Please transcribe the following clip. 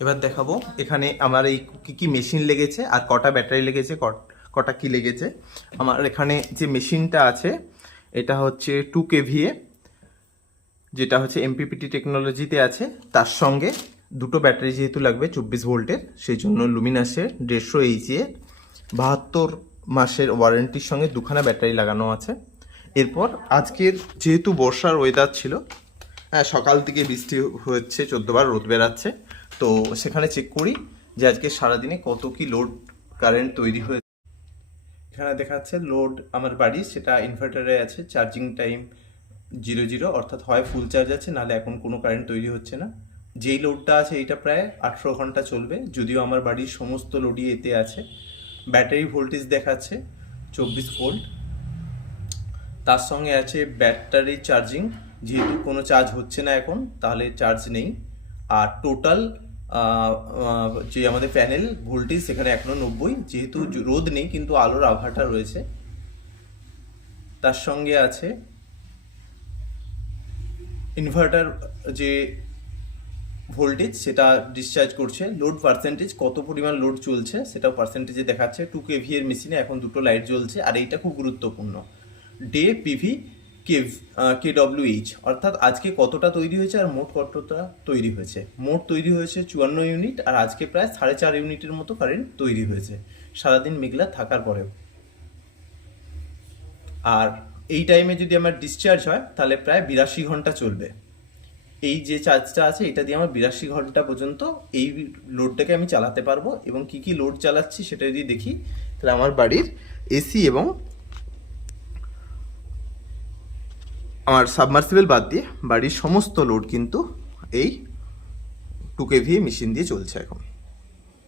এবার দেখাবো এখানে আমার এই কি কি মেশিন লেগেছে আর কটা ব্যাটারি লেগেছে, কটা কি লেগেছে। আমার এখানে যে মেশিনটা আছে এটা হচ্ছে 2 kVA, যেটা হচ্ছে এমপিপিটি টেকনোলজিতে আছে। তার সঙ্গে দুটো ব্যাটারি যেহেতু লাগবে 24 ভোল্টের, সেই জন্য লুমিনাসের 150 HA 72 মাসের ওয়ারেন্টির সঙ্গে দুখানা ব্যাটারি লাগানো আছে। এরপর আজকের যেহেতু বর্ষার ওয়েদার ছিল, হ্যাঁ সকাল থেকে বৃষ্টি হচ্ছে, 14 বার রোদ বেরাচ্ছে, তো সেখানে চেক করি যে আজকে সারাদিনে কত কি লোড কারেন্ট তৈরি হয়েছে। এখানে দেখাচ্ছে লোড আমার বাড়ি, সেটা ইনভার্টারে আছে, চার্জিং টাইম 0 অর্থাৎ হয় ফুল চার্জ আছে, নাহলে এখন কোনো কারেন্ট তৈরি হচ্ছে না। যেই লোডটা আছে এটা প্রায় 18 ঘন্টা চলবে, যদিও আমার বাড়ির সমস্ত লোডই এতে আছে। ব্যাটারি ভোল্টেজ দেখাচ্ছে 24 ভোল্ট। তার সঙ্গে আছে ব্যাটারি চার্জিং, যেহেতু কোনো চার্জ হচ্ছে না এখন, তাহলে চার্জ নেই। আর টোটাল যে আমাদের প্যানেল ভোল্টেজ সেখানে এখনো 90, যেহেতু রোদ নেই কিন্তু আলোর আভাটা রয়েছে। তার সঙ্গে আছে ইনভার্টার যে ভোল্টেজ সেটা ডিসচার্জ করছে, লোড পার্সেন্টেজ কত পরিমাণ লোড চলছে সেটাও পার্সেন্টেজে দেখাচ্ছে। 2 kVA এর মেশিনে এখন দুটো লাইট জ্বলছে, আর এইটা খুব গুরুত্বপূর্ণ, ডে পিভি KWH, অর্থাৎ আজকে কতটা তৈরি হয়েছে আর মোট কতটা তৈরি হয়েছে। মোট তৈরি হয়েছে 54 ইউনিট, আর আজকে প্রায় 4.5 ইউনিটের মতো কারেন্ট তৈরি হয়েছে সারাদিন মেঘলা থাকার পরেও। আর এই টাইমে যদি আমার ডিসচার্জ হয় তাহলে প্রায় 82 ঘন্টা চলবে। এই যে চার্জটা আছে এটা দিয়ে আমার 82 ঘন্টা পর্যন্ত এই লোডটাকে আমি চালাতে পারবো। এবং কি কি লোড চালাচ্ছি সেটা যদি দেখি, তাহলে আমার বাড়ির এসি এবং আমার সাবমার্সিবল বাদ দিয়ে বাড়ির সমস্ত লোড কিন্তু এই 2 kVA মেশিন দিয়ে চলছে এখন।